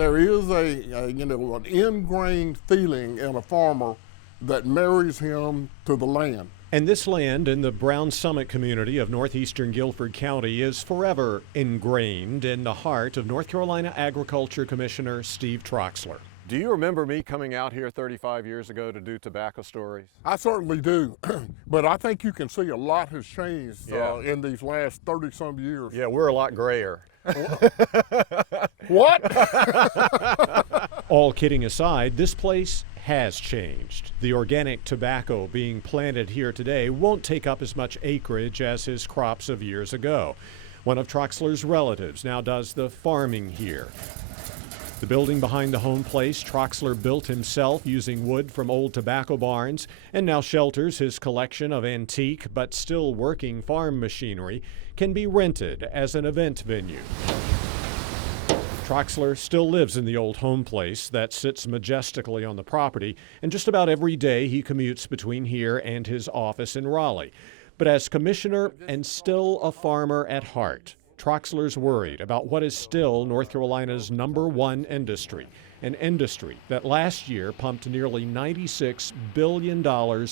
There is an ingrained feeling in a farmer that marries him to the land. And this land in the Brown Summit community of northeastern Guilford County is forever ingrained in the heart of North Carolina Agriculture Commissioner Steve Troxler. Do you remember me coming out here 35 years ago to do tobacco stories? I certainly do, but I think you can see a lot has changed in these last 30-some years. Yeah, we're a lot grayer. What? All kidding aside, this place has changed. The organic tobacco being planted here today won't take up as much acreage as his crops of years ago. One of Troxler's relatives now does the farming here. The building behind the home place Troxler built himself using wood from old tobacco barns and now shelters his collection of antique but still working farm machinery can be rented as an event venue. Troxler still lives in the old home place that sits majestically on the property, and just about every day he commutes between here and his office in Raleigh. But as commissioner and still a farmer at heart, Troxler's worried about what is still North Carolina's #1 industry, an industry that last year pumped nearly $96 billion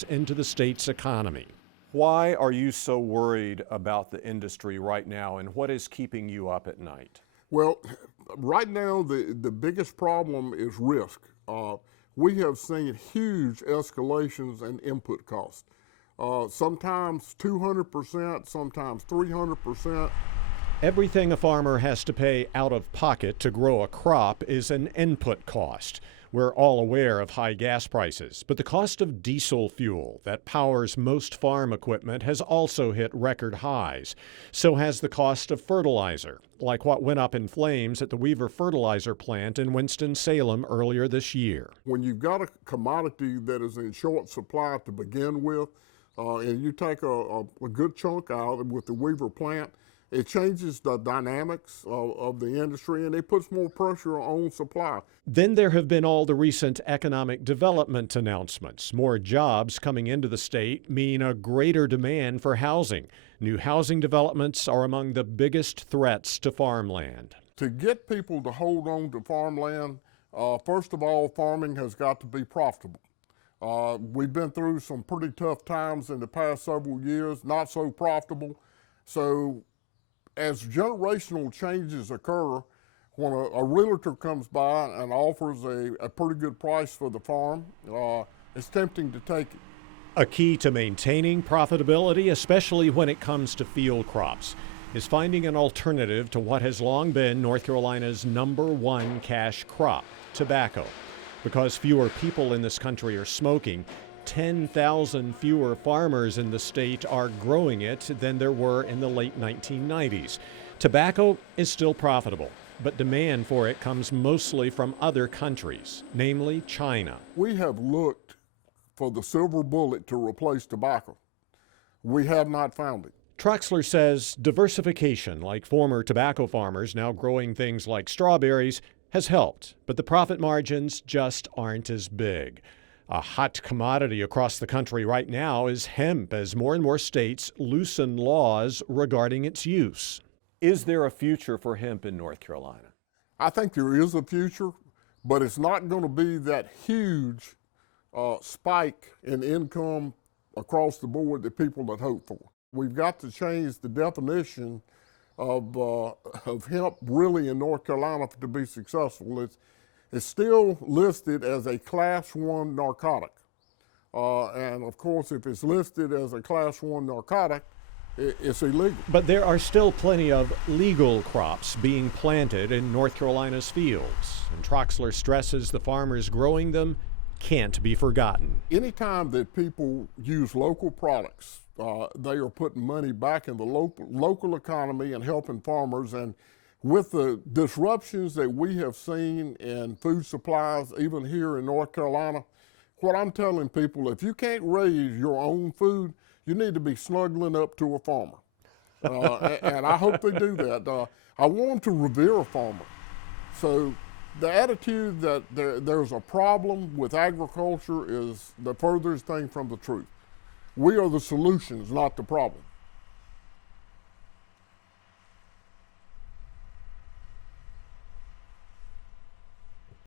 into the state's economy. Why are you so worried about the industry right now, and what is keeping you up at night? Well, right now the biggest problem is risk. We have seen huge escalations in input costs. Sometimes 200%, sometimes 300%. Everything a farmer has to pay out of pocket to grow a crop is an input cost. We're all aware of high gas prices, but the cost of diesel fuel that powers most farm equipment has also hit record highs. So has the cost of fertilizer, like what went up in flames at the Weaver fertilizer plant in Winston-Salem earlier this year. When you've got a commodity that is in short supply to begin with, and you take a good chunk out with the Weaver plant, it changes the dynamics of the industry, and it puts more pressure on supply. Then there have been all the recent economic development announcements. More jobs coming into the state mean a greater demand for housing. New housing developments are among the biggest threats to farmland. To get people to hold on to farmland, first of all, farming has got to be profitable. We've been through some pretty tough times in the past several years, not so profitable. So as generational changes occur, when a realtor comes by and offers a pretty good price for the farm, it's tempting to take it. A key to maintaining profitability, especially when it comes to field crops, is finding an alternative to what has long been North Carolina's #1 cash crop, tobacco. Because fewer people in this country are smoking, 10,000 fewer farmers in the state are growing it than there were in the late 1990s. Tobacco is still profitable, but demand for it comes mostly from other countries, namely China. We have looked for the silver bullet to replace tobacco. We have not found it. Troxler says diversification, like former tobacco farmers now growing things like strawberries, has helped, but the profit margins just aren't as big. A hot commodity across the country right now is hemp, as more and more states loosen laws regarding its use. Is there a future for hemp in North Carolina? I think there is a future, but it's not going to be that huge spike in income across the board that people had hoped for. We've got to change the definition of hemp really in North Carolina to be successful. It's still listed as a Class 1 narcotic. And of course, if it's listed as a Class 1 narcotic, it's illegal. But there are still plenty of legal crops being planted in North Carolina's fields. And Troxler stresses the farmers growing them can't be forgotten. Anytime that people use local products, they are putting money back in the local economy and helping farmers. And with the disruptions that we have seen in food supplies, even here in North Carolina, what I'm telling people, if you can't raise your own food, you need to be snuggling up to a farmer. And I hope they do that. I want them to revere a farmer. So the attitude that there's a problem with agriculture is the furthest thing from the truth. We are the solutions, not the problem.